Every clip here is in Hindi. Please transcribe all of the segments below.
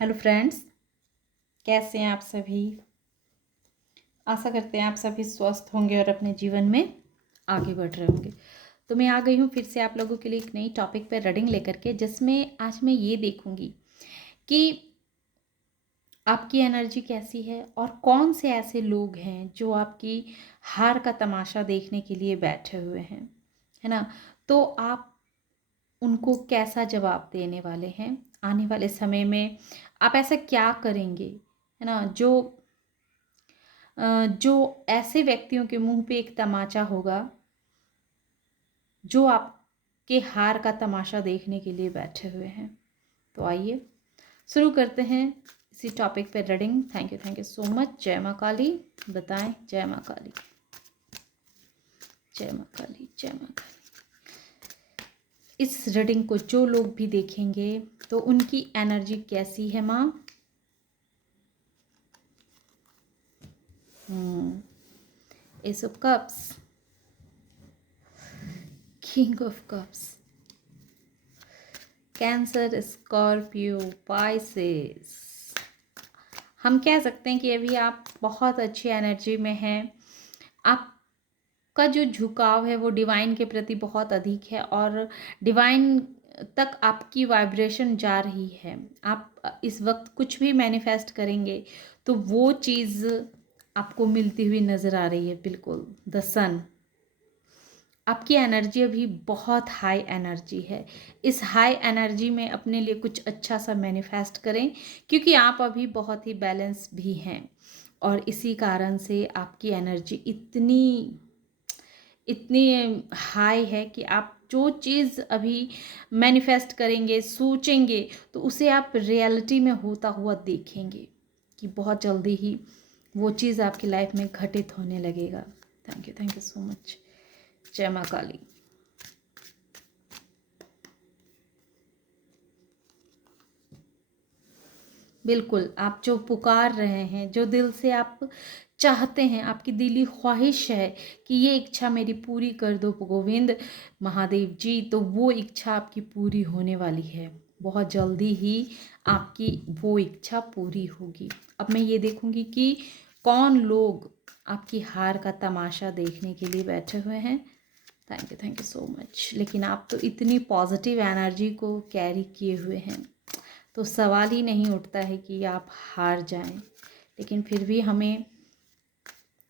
हेलो फ्रेंड्स, कैसे हैं आप सभी। आशा करते हैं आप सभी स्वस्थ होंगे और अपने जीवन में आगे बढ़ रहे होंगे। तो मैं आ गई हूँ फिर से आप लोगों के लिए एक नई टॉपिक पर रीडिंग लेकर के, जिसमें आज मैं ये देखूंगी कि आपकी एनर्जी कैसी है और कौन से ऐसे लोग हैं जो आपकी हार का तमाशा देखने के लिए बैठे हुए हैं, है ना। तो आप उनको कैसा जवाब देने वाले हैं आने वाले समय में। आप ऐसा क्या करेंगे, है ना, जो ऐसे व्यक्तियों के मुंह पे एक तमाचा होगा जो आपके हार का तमाशा देखने के लिए बैठे हुए हैं। तो आइए शुरू करते हैं इसी टॉपिक पे reading. Thank you so much. जय माँ काली। बताएं। जय माँ काली, जय माँ काली, जय माँ काली। इस रीडिंग को जो लोग भी देखेंगे तो उनकी एनर्जी कैसी है माँ। S of cups, king of cups, cancer, Scorpio, Pisces. हम कह सकते हैं कि अभी आप बहुत अच्छी एनर्जी में हैं। आपका जो झुकाव है वो डिवाइन के प्रति बहुत अधिक है और डिवाइन तक आपकी वाइब्रेशन जा रही है। आप इस वक्त कुछ भी मैनिफेस्ट करेंगे तो वो चीज़ आपको मिलती हुई नज़र आ रही है। बिल्कुल द सन। आपकी एनर्जी अभी बहुत हाई एनर्जी है। इस हाई एनर्जी में अपने लिए कुछ अच्छा सा मैनिफेस्ट करें, क्योंकि आप अभी बहुत ही बैलेंस भी हैं और इसी कारण से आपकी एनर्जी इतनी इतनी हाई है कि आप जो चीज़ अभी मैनिफेस्ट करेंगे, सोचेंगे, तो उसे आप रियलिटी में होता हुआ देखेंगे कि बहुत जल्दी ही वो चीज़ आपकी लाइफ में घटित होने लगेगा। Thank you so much. जय माँ काली। बिल्कुल, आप जो पुकार रहे हैं, जो दिल से आप चाहते हैं, आपकी दिली ख्वाहिश है कि ये इच्छा मेरी पूरी कर दो गोविंद महादेव जी, तो वो इच्छा आपकी पूरी होने वाली है। बहुत जल्दी ही आपकी वो इच्छा पूरी होगी। अब मैं ये देखूंगी कि कौन लोग आपकी हार का तमाशा देखने के लिए बैठे हुए हैं। Thank you so much. लेकिन आप तो इतनी पॉजिटिव एनर्जी को कैरी किए हुए हैं, तो सवाल ही नहीं उठता है कि आप हार जाएं। लेकिन फिर भी हमें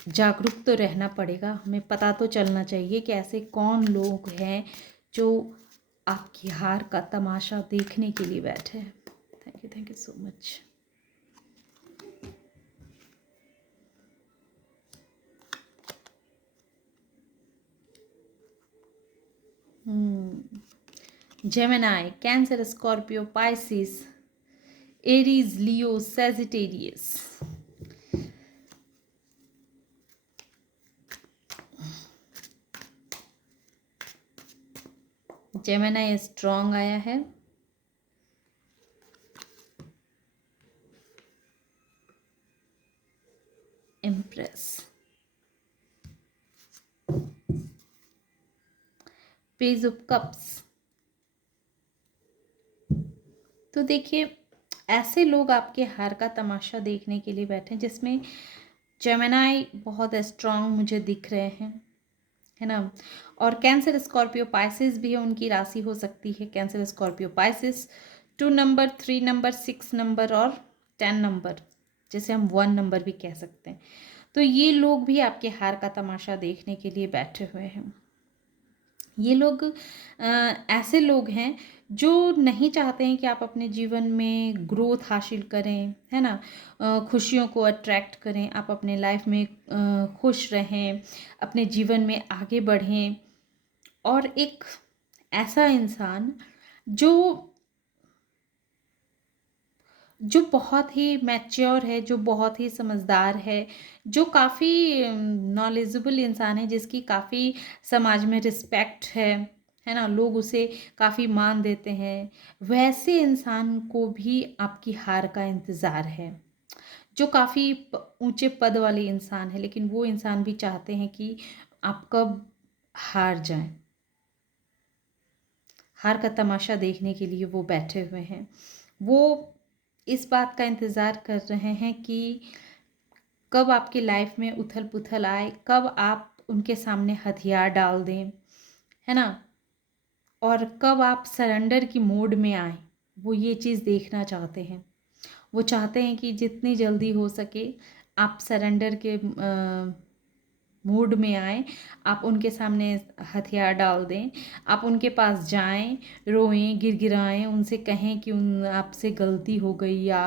जागरूक तो रहना पड़ेगा। हमें पता तो चलना चाहिए कि ऐसे कौन लोग हैं जो आपकी हार का तमाशा देखने के लिए बैठे हैं। Thank you so much. Gemini, cancer, Scorpio, Pisces, Aries, Leo, Sagittarius. Gemini strong आया है। Impress, page of cups. तो देखिए, ऐसे लोग आपके हार का तमाशा देखने के लिए बैठे हैं, जिसमें जेमिनाई बहुत स्ट्रांग मुझे दिख रहे हैं, है ना। और कैंसर, स्कॉर्पियो, पाइसिस भी है, उनकी राशि हो सकती है cancer, Scorpio, Pisces. 2 number, 3 number, 6 number और 10 नंबर, जैसे हम 1 नंबर भी कह सकते हैं। तो ये लोग भी आपके हार का तमाशा देखने के लिए बैठे हुए हैं। ये लोग ऐसे लोग हैं जो नहीं चाहते हैं कि आप अपने जीवन में ग्रोथ हासिल करें, है ना। खुशियों को अट्रैक्ट करें, आप अपने लाइफ में खुश रहें, अपने जीवन में आगे बढ़ें। और एक ऐसा इंसान जो जो बहुत ही मैच्योर है, जो बहुत ही समझदार है, जो काफ़ी नॉलेजेबल इंसान है, जिसकी काफ़ी समाज में रिस्पेक्ट है ना, लोग उसे काफ़ी मान देते हैं, वैसे इंसान को भी आपकी हार का इंतज़ार है। जो काफ़ी ऊंचे पद वाले इंसान है, लेकिन वो इंसान भी चाहते हैं कि आप कब हार जाएं। हार का तमाशा देखने के लिए वो बैठे हुए हैं। वो इस बात का इंतज़ार कर रहे हैं कि कब आपकी लाइफ में उथल पुथल आए, कब आप उनके सामने हथियार डाल दें, है ना, और कब आप सरेंडर की मोड में आए। वो ये चीज़ देखना चाहते हैं। वो चाहते हैं कि जितनी जल्दी हो सके आप सरेंडर के मूड में आए, आप उनके सामने हथियार डाल दें, आप उनके पास जाएं, रोएं, गिड़गिड़ाएं, उनसे कहें कि उन आपसे गलती हो गई, या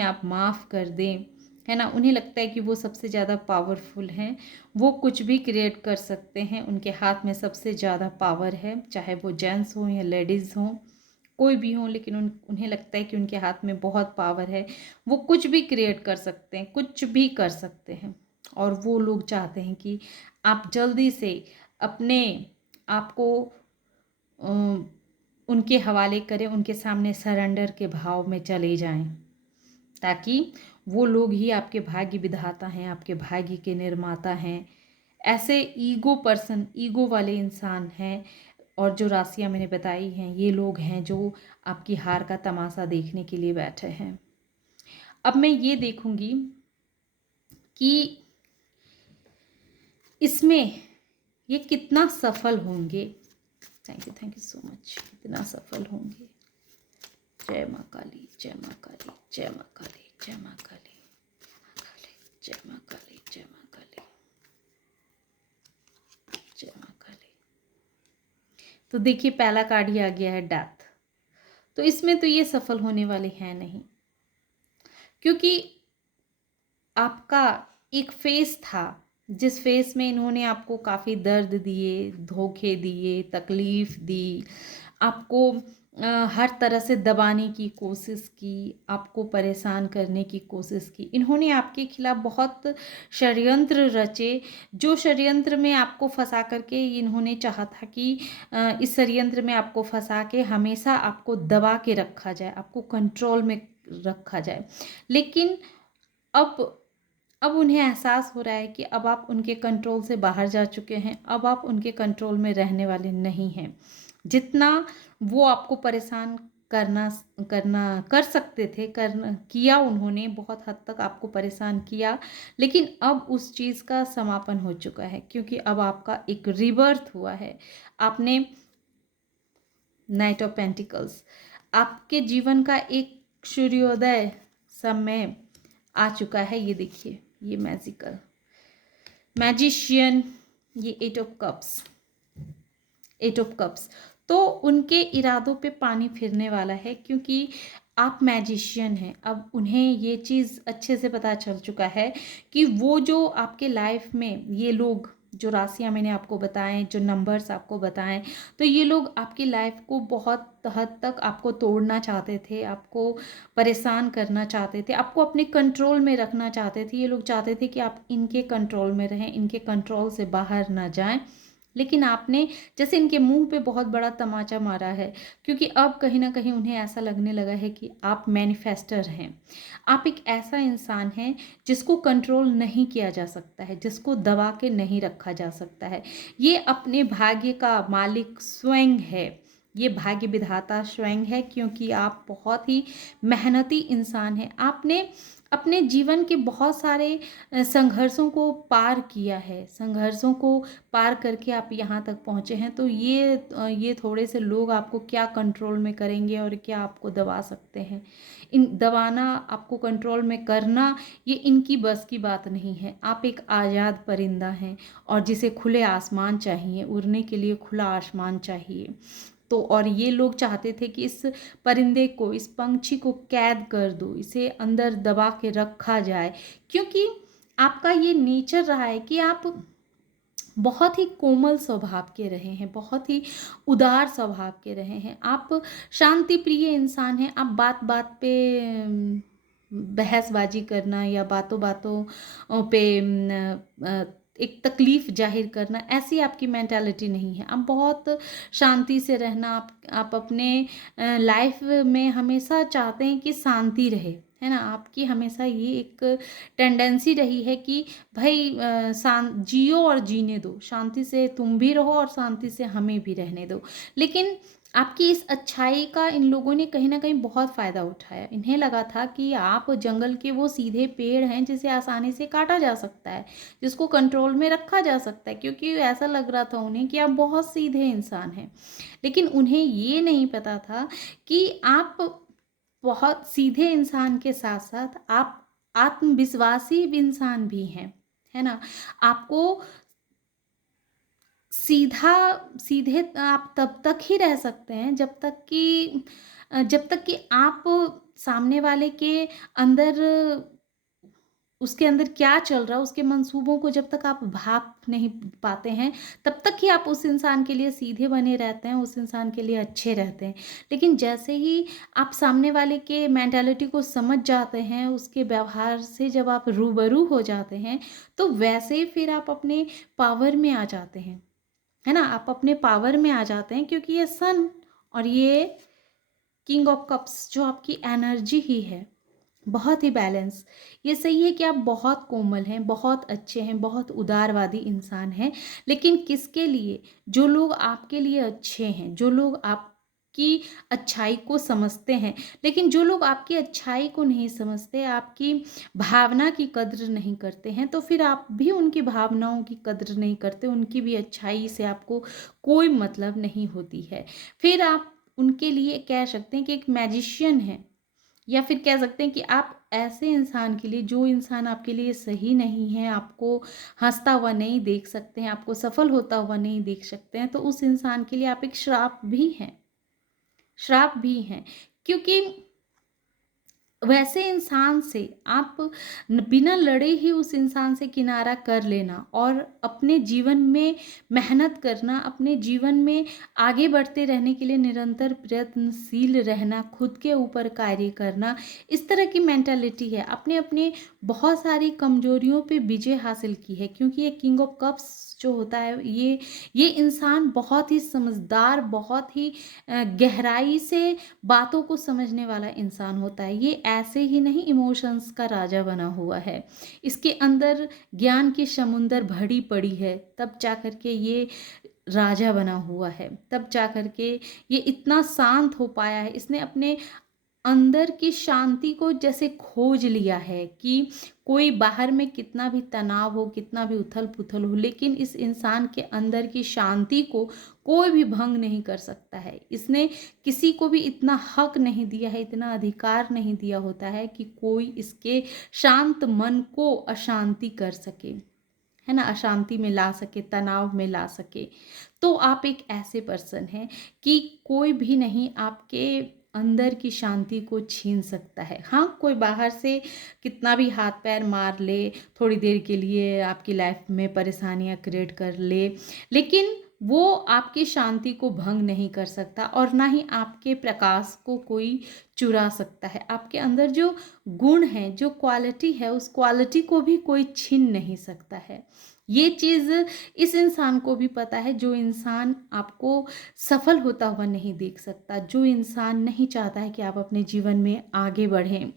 आप माफ़ कर दें, है ना। उन्हें लगता है कि वो सबसे ज़्यादा पावरफुल हैं, वो कुछ भी क्रिएट कर सकते हैं, उनके हाथ में सबसे ज़्यादा पावर है, चाहे वो जेंट्स हों या लेडीज़ हों, कोई भी हो, लेकिन उन्हें लगता है कि उनके हाथ में बहुत पावर है, वो कुछ भी क्रिएट कर सकते हैं, कुछ भी कर सकते हैं। और वो लोग चाहते हैं कि आप जल्दी से अपने आप को उनके हवाले करें, उनके सामने सरेंडर के भाव में चले जाएं, ताकि वो लोग ही आपके भाग्य विधाता हैं, आपके भाग्य के निर्माता हैं। ऐसे ईगो वाले इंसान हैं, और जो राशियाँ मैंने बताई हैं, ये लोग हैं जो आपकी हार का तमाशा देखने के लिए बैठे हैं। अब मैं ये देखूंगी कि इसमें ये कितना सफल होंगे। Thank you so much. कितना सफल होंगे। जय माँ काली, जय माँ काली, जय माँ काली, जय माँ काली, जय माँ काली, जय माँ काली, जय माँ काली। तो देखिए, पहला कार्ड ही आ गया है डेथ। तो इसमें तो ये सफल होने वाले हैं नहीं, क्योंकि आपका एक फेस था जिस फेस में इन्होंने आपको काफ़ी दर्द दिए, धोखे दिए, तकलीफ़ दी, आपको हर तरह से दबाने की कोशिश की, आपको परेशान करने की कोशिश की। इन्होंने आपके खिलाफ बहुत षड्यंत्र रचे, जो षड्यंत्र में आपको फंसा करके इन्होंने चाहा था कि इस षड्यंत्र में आपको फंसा के हमेशा आपको दबा के रखा जाए, आपको कंट्रोल में रखा जाए। लेकिन अब उन्हें एहसास हो रहा है कि अब आप उनके कंट्रोल से बाहर जा चुके हैं, अब आप उनके कंट्रोल में रहने वाले नहीं हैं। जितना वो आपको परेशान करना करना कर सकते थे, किया, उन्होंने बहुत हद तक आपको परेशान किया, लेकिन अब उस चीज़ का समापन हो चुका है, क्योंकि अब आपका एक रिबर्थ हुआ है। आपने नाइट ऑफ पेंटिकल्स, आपके जीवन का एक सूर्योदय समय आ चुका है। ये देखिए, ये मैजिशियन, ये एट ऑफ कप्स। तो उनके इरादों पे पानी फिरने वाला है, क्योंकि आप मैजिशियन हैं। अब उन्हें ये चीज़ अच्छे से पता चल चुका है कि वो जो आपके लाइफ में ये लोग, जो राशियाँ मैंने आपको बताएं, जो नंबर्स आपको बताएं, तो ये लोग आपकी लाइफ को बहुत हद तक आपको तोड़ना चाहते थे, आपको परेशान करना चाहते थे, आपको अपने कंट्रोल में रखना चाहते थे। ये लोग चाहते थे कि आप इनके कंट्रोल में रहें, इनके कंट्रोल से बाहर ना जाएं। लेकिन आपने जैसे इनके मुंह पे बहुत बड़ा तमाचा मारा है, क्योंकि अब कहीं ना कहीं उन्हें ऐसा लगने लगा है कि आप मैनिफेस्टर हैं। आप एक ऐसा इंसान हैं जिसको कंट्रोल नहीं किया जा सकता है, जिसको दबा के नहीं रखा जा सकता है। ये अपने भाग्य का मालिक स्वयं है, ये भाग्य विधाता स्वयं है, क्योंकि आप बहुत ही मेहनती इंसान हैं। आपने अपने जीवन के बहुत सारे संघर्षों को पार किया है, संघर्षों को पार करके आप यहाँ तक पहुँचे हैं। तो ये थोड़े से लोग आपको क्या कंट्रोल में करेंगे और क्या आपको दबा सकते हैं। इन दबाना, आपको कंट्रोल में करना, ये इनकी बस की बात नहीं है। आप एक आज़ाद परिंदा हैं, और जिसे खुले आसमान चाहिए, उड़ने के लिए खुला आसमान चाहिए। तो और ये लोग चाहते थे कि इस परिंदे को, इस पंछी को कैद कर दो, इसे अंदर दबा के रखा जाए, क्योंकि आपका ये नेचर रहा है कि आप बहुत ही कोमल स्वभाव के रहे हैं, बहुत ही उदार स्वभाव के रहे हैं। आप शांति प्रिय इंसान हैं। आप बात बात पे बहसबाजी करना, या बातों बातों पे एक तकलीफ़ जाहिर करना, ऐसी आपकी मेंटालिटी नहीं है। आप बहुत शांति से रहना, आप अपने लाइफ में हमेशा चाहते हैं कि शांति रहे, है ना। आपकी हमेशा ये एक टेंडेंसी रही है कि भाई जियो और जीने दो, शांति से तुम भी रहो और शांति से हमें भी रहने दो। लेकिन आपकी इस अच्छाई का इन लोगों ने कहीं न कहीं बहुत फ़ायदा उठाया। इन्हें लगा था कि आप जंगल के वो सीधे पेड़ हैं जिसे आसानी से काटा जा सकता है, जिसको कंट्रोल में रखा जा सकता है, क्योंकि ऐसा लग रहा था उन्हें कि आप बहुत सीधे इंसान हैं। लेकिन उन्हें ये नहीं पता था कि आप बहुत सीधे इंसान के साथ-साथ आप आत्मविश्वासी भी इंसान भी हैं, है ना? आपको सीधा सीधे आप तब तक ही रह सकते हैं जब तक कि आप सामने वाले के अंदर उसके अंदर क्या चल रहा है, उसके मंसूबों को जब तक आप भाप नहीं पाते हैं, तब तक ही आप उस इंसान के लिए सीधे बने रहते हैं, उस इंसान के लिए अच्छे रहते हैं। लेकिन जैसे ही आप सामने वाले के मेंटालिटी को समझ जाते हैं, उसके व्यवहार से जब आप रूबरू हो जाते हैं, तो वैसे ही फिर आप अपने पावर में आ जाते हैं। है ना? आप अपने पावर में आ जाते हैं, क्योंकि ये सन और ये किंग ऑफ कप्स जो आपकी एनर्जी ही है, बहुत ही बैलेंस। ये सही है कि आप बहुत कोमल हैं, बहुत अच्छे हैं, बहुत उदारवादी इंसान हैं, लेकिन किसके लिए? जो लोग आपके लिए अच्छे हैं, जो लोग आपकी अच्छाई को समझते हैं। लेकिन जो लोग आपकी अच्छाई को नहीं समझते, आपकी भावना की कद्र नहीं करते हैं, तो फिर आप भी उनकी भावनाओं की कद्र नहीं करते, उनकी भी अच्छाई से आपको कोई मतलब नहीं होती है। फिर आप उनके लिए कह सकते हैं कि एक मैजिशियन है, या फिर कह सकते हैं कि आप ऐसे इंसान के लिए, जो इंसान आपके लिए सही नहीं है, आपको हँसता हुआ नहीं देख सकते हैं, आपको सफल होता हुआ नहीं देख सकते हैं, तो उस इंसान के लिए आप एक श्राप भी हैं, श्राप भी हैं। क्योंकि वैसे इंसान से आप बिना लड़े ही उस इंसान से किनारा कर लेना और अपने जीवन में मेहनत करना, अपने जीवन में आगे बढ़ते रहने के लिए निरंतर प्रयत्नशील रहना, खुद के ऊपर कार्य करना, इस तरह की मेंटालिटी है। आपने अपने बहुत सारी कमजोरियों पे विजय हासिल की है, क्योंकि ये किंग ऑफ कप्स जो होता है, ये इंसान बहुत ही समझदार, बहुत ही गहराई से बातों को समझने वाला इंसान होता है। ये ऐसे ही नहीं इमोशंस का राजा बना हुआ है। इसके अंदर ज्ञान की समुंदर भरी पड़ी है, तब जा कर के ये राजा बना हुआ है। तब जा कर के ये इतना शांत हो पाया है। इसने अपने अंदर की शांति को जैसे खोज लिया है कि कोई बाहर में कितना भी तनाव हो, कितना भी उथल-पुथल हो, लेकिन इस इंसान के अंदर की शांति को कोई भी भंग नहीं कर सकता है। इसने किसी को भी इतना हक नहीं दिया है, इतना अधिकार नहीं दिया होता है कि कोई इसके शांत मन को अशांति कर सके, है ना? अशांति में ला सके, तनाव में ला सके। तो आप एक ऐसे पर्सन हैं कि कोई भी नहीं आपके अंदर की शांति को छीन सकता है। हाँ, कोई बाहर से कितना भी हाथ-पैर मार ले, थोड़ी देर के लिए आपकी लाइफ में परेशानियाँ क्रिएट कर ले, लेकिन वो आपकी शांति को भंग नहीं कर सकता और ना ही आपके प्रकाश को कोई चुरा सकता है। आपके अंदर जो गुण है, जो क्वालिटी है, उस क्वालिटी को भी कोई छीन नहीं सकता है। ये चीज़ इस इंसान को भी पता है, जो इंसान आपको सफल होता हुआ नहीं देख सकता, जो इंसान नहीं चाहता है कि आप अपने जीवन में आगे बढ़ें,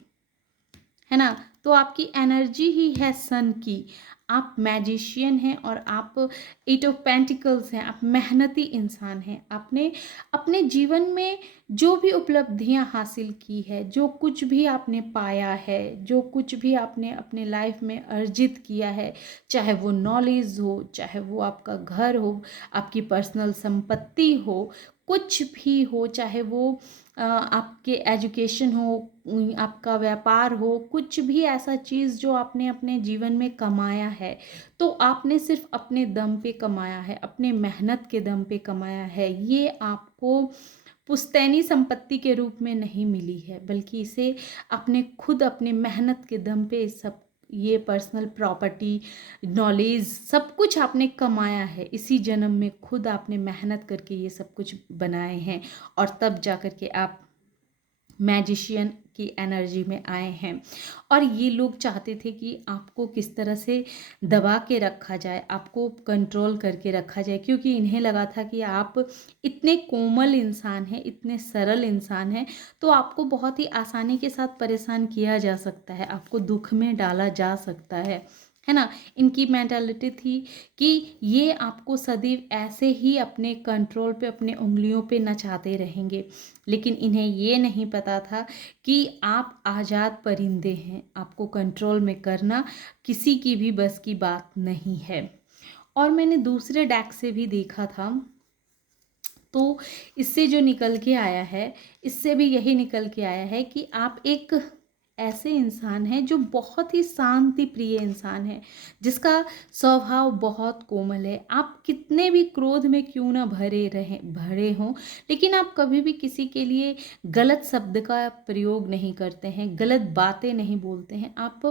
है ना? तो आपकी एनर्जी ही है सन की। आप मैजिशियन हैं और आप एट ऑफ पेंटिकल्स हैं, आप मेहनती इंसान हैं। आपने अपने जीवन में जो भी उपलब्धियां हासिल की है, जो कुछ भी आपने पाया है, जो कुछ भी आपने अपने लाइफ में अर्जित किया है, चाहे वो नॉलेज हो, चाहे वो आपका घर हो, आपकी पर्सनल संपत्ति हो, कुछ भी हो, चाहे वो आपके एजुकेशन हो, आपका व्यापार हो, कुछ भी ऐसा चीज़ जो आपने अपने जीवन में कमाया है, तो आपने सिर्फ अपने दम पे कमाया है, अपने मेहनत के दम पे कमाया है। ये आपको पुश्तैनी संपत्ति के रूप में नहीं मिली है, बल्कि इसे आपने खुद अपने मेहनत के दम पे सब ये पर्सनल प्रॉपर्टी, नॉलेज, सब कुछ आपने कमाया है। इसी जन्म में खुद आपने मेहनत करके ये सब कुछ बनाए हैं और तब जा कर के आप मैजिशियन की एनर्जी में आए हैं। और ये लोग चाहते थे कि आपको किस तरह से दबा के रखा जाए, आपको कंट्रोल करके रखा जाए, क्योंकि इन्हें लगा था कि आप इतने कोमल इंसान हैं, इतने सरल इंसान हैं, तो आपको बहुत ही आसानी के साथ परेशान किया जा सकता है, आपको दुख में डाला जा सकता है। है ना। इनकी मेंटालिटी थी कि ये आपको सदैव ऐसे ही अपने कंट्रोल पे, अपने उंगलियों पे नचाते रहेंगे, लेकिन इन्हें ये नहीं पता था कि आप आज़ाद परिंदे हैं, आपको कंट्रोल में करना किसी की भी बस की बात नहीं है। और मैंने दूसरे डेक से भी देखा था, तो इससे जो निकल के आया है, इससे भी यही निकल के आया है कि आप एक ऐसे इंसान हैं जो बहुत ही शांति प्रिय इंसान है, जिसका स्वभाव बहुत कोमल है। आप कितने भी क्रोध में क्यों ना भरे हों, लेकिन आप कभी भी किसी के लिए गलत शब्द का प्रयोग नहीं करते हैं, गलत बातें नहीं बोलते हैं। आप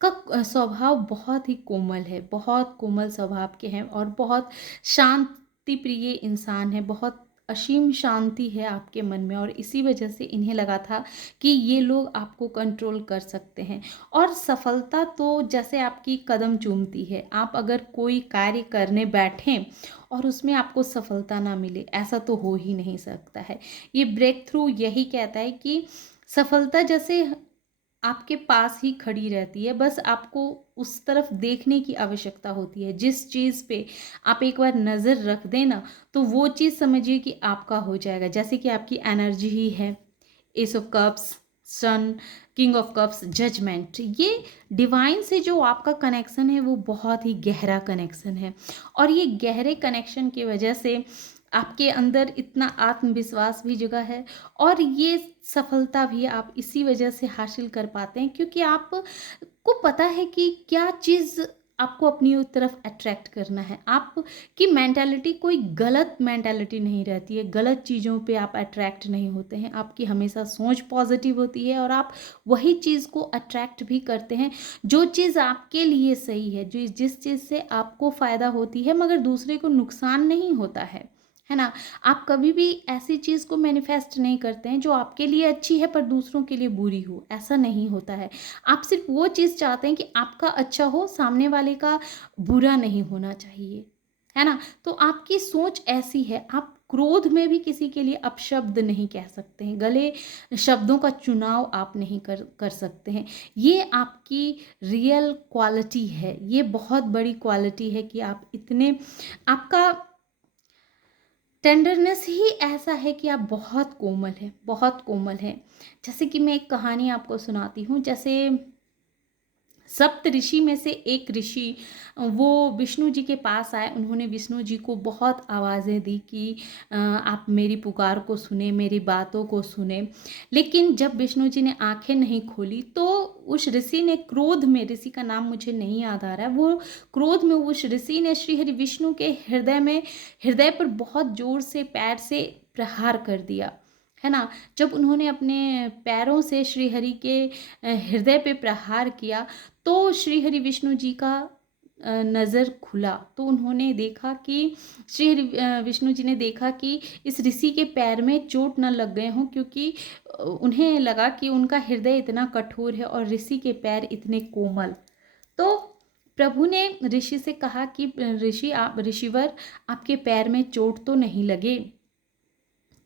का स्वभाव बहुत ही कोमल है, बहुत कोमल स्वभाव के हैं और बहुत शांति प्रिय इंसान है, बहुत असीम शांति है आपके मन में। और इसी वजह से इन्हें लगा था कि ये लोग आपको कंट्रोल कर सकते हैं। और सफलता तो जैसे आपकी कदम चूमती है, आप अगर कोई कार्य करने बैठें और उसमें आपको सफलता ना मिले, ऐसा तो हो ही नहीं सकता है। ये ब्रेक थ्रू यही कहता है कि सफलता जैसे आपके पास ही खड़ी रहती है, बस आपको उस तरफ देखने की आवश्यकता होती है। जिस चीज़ पे आप एक बार नज़र रख दें ना, तो वो चीज़ समझिए कि आपका हो जाएगा। जैसे कि आपकी एनर्जी ही है, ace of cups, sun, king of cups, judgement. ये डिवाइन से जो आपका कनेक्शन है वो बहुत ही गहरा कनेक्शन है, और ये गहरे कनेक्शन की वजह से आपके अंदर इतना आत्मविश्वास भी जगा है, और ये सफलता भी आप इसी वजह से हासिल कर पाते हैं क्योंकि आप को पता है कि क्या चीज़ आपको अपनी तरफ अट्रैक्ट करना है। आपकी मेंटालिटी कोई गलत मेंटालिटी नहीं रहती है, गलत चीज़ों पे आप अट्रैक्ट नहीं होते हैं। आपकी हमेशा सोच पॉजिटिव होती है और आप वही चीज़ को अट्रैक्ट भी करते हैं जो चीज़ आपके लिए सही है, जो जिस चीज़ से आपको फ़ायदा होती है मगर दूसरे को नुकसान नहीं होता है ना। आप कभी भी ऐसी चीज़ को मैनिफेस्ट नहीं करते हैं जो आपके लिए अच्छी है पर दूसरों के लिए बुरी हो, ऐसा नहीं होता है। आप सिर्फ वो चीज़ चाहते हैं कि आपका अच्छा हो, सामने वाले का बुरा नहीं होना चाहिए, है ना। तो आपकी सोच ऐसी है, आप क्रोध में भी किसी के लिए अपशब्द नहीं कह सकते हैं, गले शब्दों का चुनाव आप नहीं कर सकते हैं। ये आपकी रियल क्वालिटी है, ये बहुत बड़ी क्वालिटी है कि आप इतने, आपका टेंडरनेस ही ऐसा है कि आप बहुत कोमल हैं, बहुत कोमल हैं। जैसे कि मैं एक कहानी आपको सुनाती हूँ। जैसे सप्त ऋषि में से एक ऋषि वो विष्णु जी के पास आए। उन्होंने विष्णु जी को बहुत आवाज़ें दी कि आप मेरी पुकार को सुने, मेरी बातों को सुने। लेकिन जब विष्णु जी ने आंखें नहीं खोली तो उस ऋषि ने क्रोध में, ऋषि का नाम मुझे नहीं याद आ रहा है, वो क्रोध में उस ऋषि ने श्री हरि विष्णु के हृदय पर बहुत जोर से पैर से प्रहार कर दिया, है ना। जब उन्होंने अपने पैरों से श्री हरि के हृदय पे प्रहार किया तो श्री हरि विष्णु जी का नज़र खुला, तो उन्होंने देखा कि श्री हरि विष्णु जी ने देखा कि इस ऋषि के पैर में चोट न लग गए हों, क्योंकि उन्हें लगा कि उनका हृदय इतना कठोर है और ऋषि के पैर इतने कोमल। तो प्रभु ने ऋषि से कहा कि ऋषिवर, आपके पैर में चोट तो नहीं लगे,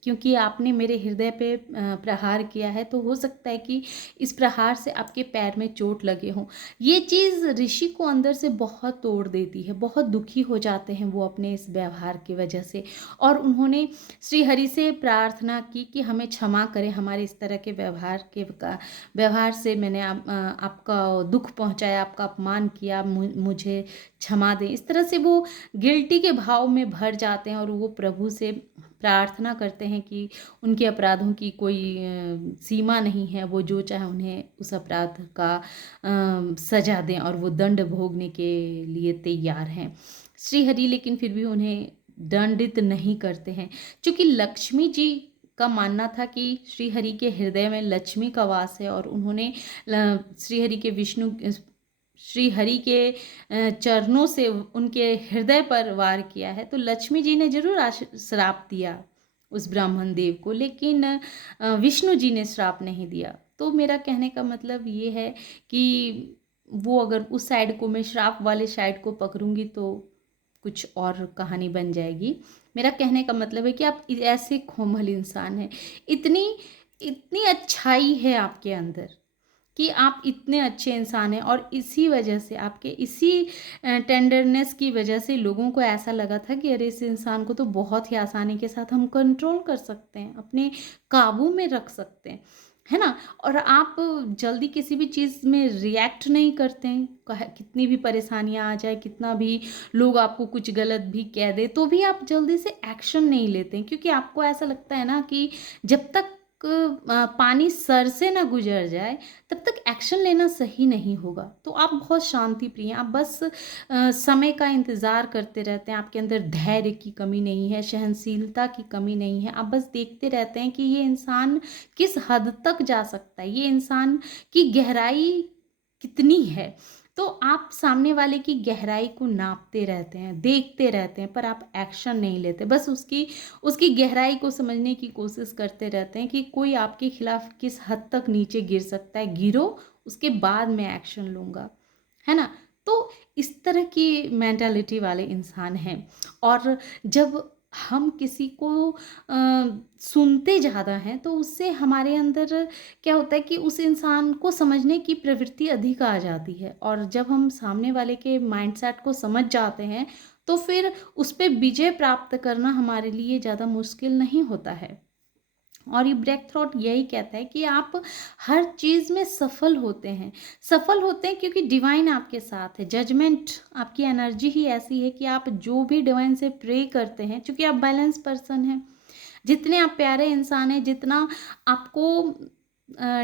क्योंकि आपने मेरे हृदय पे प्रहार किया है, तो हो सकता है कि इस प्रहार से आपके पैर में चोट लगे हों। ये चीज़ ऋषि को अंदर से बहुत तोड़ देती है, बहुत दुखी हो जाते हैं वो अपने इस व्यवहार की वजह से। और उन्होंने श्री हरि से प्रार्थना की कि हमें क्षमा करें, हमारे इस तरह के व्यवहार से मैंने आपका दुख पहुंचाया, आपका अपमान किया, मुझे क्षमा दें। इस तरह से वो गिल्टी के भाव में भर जाते हैं और वो प्रभु से प्रार्थना करते हैं कि उनके अपराधों की कोई सीमा नहीं है, वो जो चाहे उन्हें उस अपराध का सजा दें और वो दंड भोगने के लिए तैयार हैं श्री हरि। लेकिन फिर भी उन्हें दंडित नहीं करते हैं, क्योंकि लक्ष्मी जी का मानना था कि श्री हरि के हृदय में लक्ष्मी का वास है, और उन्होंने श्री हरि के चरणों से उनके हृदय पर वार किया है। तो लक्ष्मी जी ने जरूर श्राप दिया उस ब्राह्मण देव को, लेकिन विष्णु जी ने श्राप नहीं दिया। तो मेरा कहने का मतलब ये है कि वो अगर उस साइड को, मैं श्राप वाले साइड को पकड़ूंगी तो कुछ और कहानी बन जाएगी। मेरा कहने का मतलब है कि आप ऐसे कोमल इंसान हैं, इतनी इतनी अच्छाई है आपके अंदर, कि आप इतने अच्छे इंसान हैं, और इसी वजह से, आपके इसी टेंडरनेस की वजह से लोगों को ऐसा लगा था कि अरे इस इंसान को तो बहुत ही आसानी के साथ हम कंट्रोल कर सकते हैं, अपने काबू में रख सकते हैं, है ना। और आप जल्दी किसी भी चीज़ में रिएक्ट नहीं करते हैं, कितनी भी परेशानियां आ जाए, कितना भी लोग आपको कुछ गलत भी कह दे, तो भी आप जल्दी से एक्शन नहीं लेते हैं, क्योंकि आपको ऐसा लगता है ना कि जब तक पानी सर से ना गुजर जाए तब तक एक्शन लेना सही नहीं होगा। तो आप बहुत शांति प्रिय हैं, आप बस समय का इंतज़ार करते रहते हैं, आपके अंदर धैर्य की कमी नहीं है, सहनशीलता की कमी नहीं है, आप बस देखते रहते हैं कि ये इंसान किस हद तक जा सकता है, ये इंसान की गहराई कितनी है। तो आप सामने वाले की गहराई को नापते रहते हैं, देखते रहते हैं, पर आप एक्शन नहीं लेते, बस उसकी उसकी गहराई को समझने की कोशिश करते रहते हैं कि कोई आपके खिलाफ किस हद तक नीचे गिर सकता है, गिरो, उसके बाद मैं एक्शन लूँगा, है ना। तो इस तरह की मेंटालिटी वाले इंसान हैं। और जब हम किसी को सुनते ज़्यादा हैं तो उससे हमारे अंदर क्या होता है कि उस इंसान को समझने की प्रवृत्ति अधिक आ जाती है, और जब हम सामने वाले के माइंडसेट को समझ जाते हैं तो फिर उस पे विजय प्राप्त करना हमारे लिए ज़्यादा मुश्किल नहीं होता है। और ये ब्रेक थ्रॉट यही कहता है कि आप हर चीज़ में सफल होते हैं क्योंकि डिवाइन आपके साथ है। जजमेंट, आपकी एनर्जी ही ऐसी है कि आप जो भी डिवाइन से प्रे करते हैं, क्योंकि आप बैलेंस पर्सन हैं, जितने आप प्यारे इंसान हैं, जितना आपको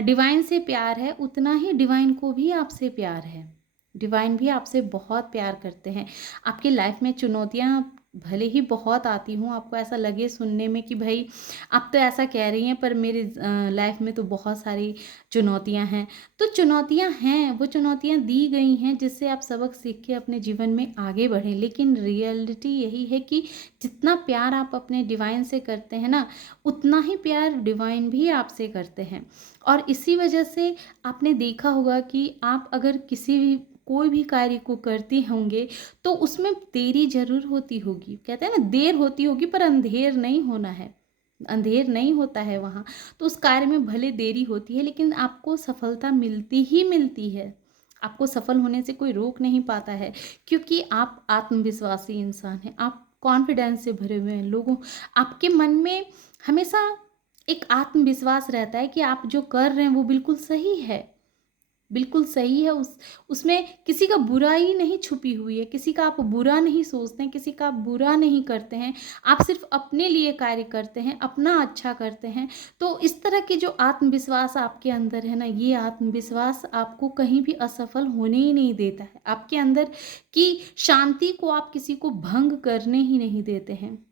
डिवाइन से प्यार है, उतना ही डिवाइन को भी आपसे प्यार है। डिवाइन भी आपसे बहुत प्यार करते हैं। आपकी लाइफ में चुनौतियाँ भले ही बहुत आती हों, आपको ऐसा लगे सुनने में कि भाई आप तो ऐसा कह रही हैं, पर मेरी लाइफ में तो बहुत सारी चुनौतियाँ हैं। तो चुनौतियाँ हैं, वो चुनौतियाँ दी गई हैं जिससे आप सबक सीख के अपने जीवन में आगे बढ़ें। लेकिन रियलिटी यही है कि जितना प्यार आप अपने डिवाइन से करते हैं ना, उतना ही प्यार डिवाइन भी आपसे करते हैं। और इसी वजह से आपने देखा होगा कि आप अगर किसी भी कोई भी कार्य को करते होंगे तो उसमें देरी ज़रूर होती होगी। कहते हैं ना, देर होती होगी पर अंधेर नहीं होना है, अंधेर नहीं होता है वहाँ। तो उस कार्य में भले देरी होती है लेकिन आपको सफलता मिलती ही मिलती है। आपको सफल होने से कोई रोक नहीं पाता है, क्योंकि आप आत्मविश्वासी इंसान हैं, आप कॉन्फिडेंस से भरे हुए हैं। लोगों, आपके मन में हमेशा एक आत्मविश्वास रहता है कि आप जो कर रहे हैं वो बिल्कुल सही है, बिल्कुल सही है। उसमें किसी का बुराई नहीं छुपी हुई है, किसी का आप बुरा नहीं सोचते हैं, किसी का आप बुरा नहीं करते हैं, आप सिर्फ अपने लिए कार्य करते हैं, अपना अच्छा करते हैं। तो इस तरह के जो आत्मविश्वास आपके अंदर है ना, ये आत्मविश्वास आपको कहीं भी असफल होने ही नहीं देता है। आपके अंदर की शांति को आप किसी को भंग करने ही नहीं देते हैं,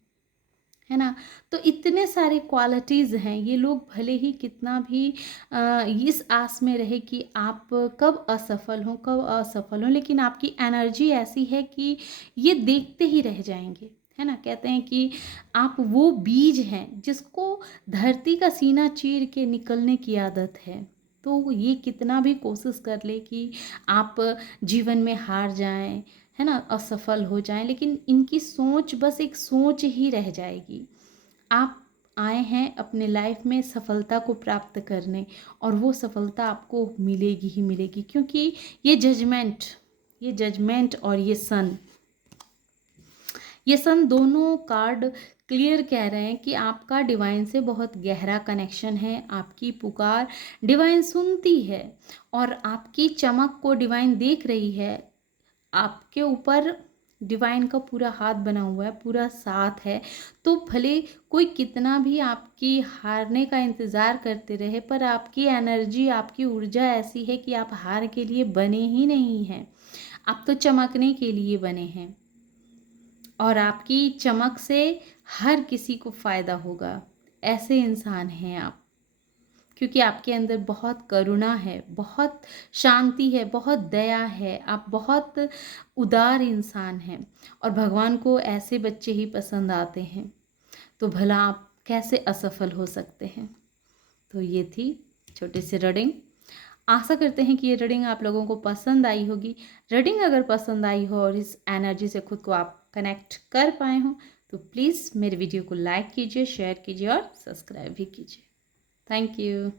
है ना। तो इतने सारे क्वालिटीज़ हैं, ये लोग भले ही कितना भी इस आस में रहे कि आप कब असफल हों, कब असफल हों, लेकिन आपकी एनर्जी ऐसी है कि ये देखते ही रह जाएंगे, है ना। कहते हैं कि आप वो बीज हैं जिसको धरती का सीना चीर के निकलने की आदत है। तो ये कितना भी कोशिश कर ले कि आप जीवन में हार जाएं, है ना, असफल हो जाएं, लेकिन इनकी सोच बस एक सोच ही रह जाएगी। आप आए हैं अपने लाइफ में सफलता को प्राप्त करने, और वो सफलता आपको मिलेगी ही मिलेगी, क्योंकि ये जजमेंट और ये सन दोनों कार्ड क्लियर कह रहे हैं कि आपका डिवाइन से बहुत गहरा कनेक्शन है। आपकी पुकार डिवाइन सुनती है, और आपकी चमक को डिवाइन देख रही है। आपके ऊपर डिवाइन का पूरा हाथ बना हुआ है, पूरा साथ है। तो भले कोई कितना भी आपकी हारने का इंतज़ार करते रहे, पर आपकी एनर्जी, आपकी ऊर्जा ऐसी है कि आप हार के लिए बने ही नहीं हैं, आप तो चमकने के लिए बने हैं। और आपकी चमक से हर किसी को फ़ायदा होगा। ऐसे इंसान हैं आप, क्योंकि आपके अंदर बहुत करुणा है, बहुत शांति है, बहुत दया है, आप बहुत उदार इंसान हैं, और भगवान को ऐसे बच्चे ही पसंद आते हैं। तो भला आप कैसे असफल हो सकते हैं। तो ये थी छोटी सी रीडिंग। आशा करते हैं कि ये रीडिंग आप लोगों को पसंद आई होगी। रीडिंग अगर पसंद आई हो और इस एनर्जी से खुद को आप कनेक्ट कर पाए हों तो प्लीज़ मेरे वीडियो को लाइक कीजिए, शेयर कीजिए और सब्सक्राइब भी कीजिए। Thank you.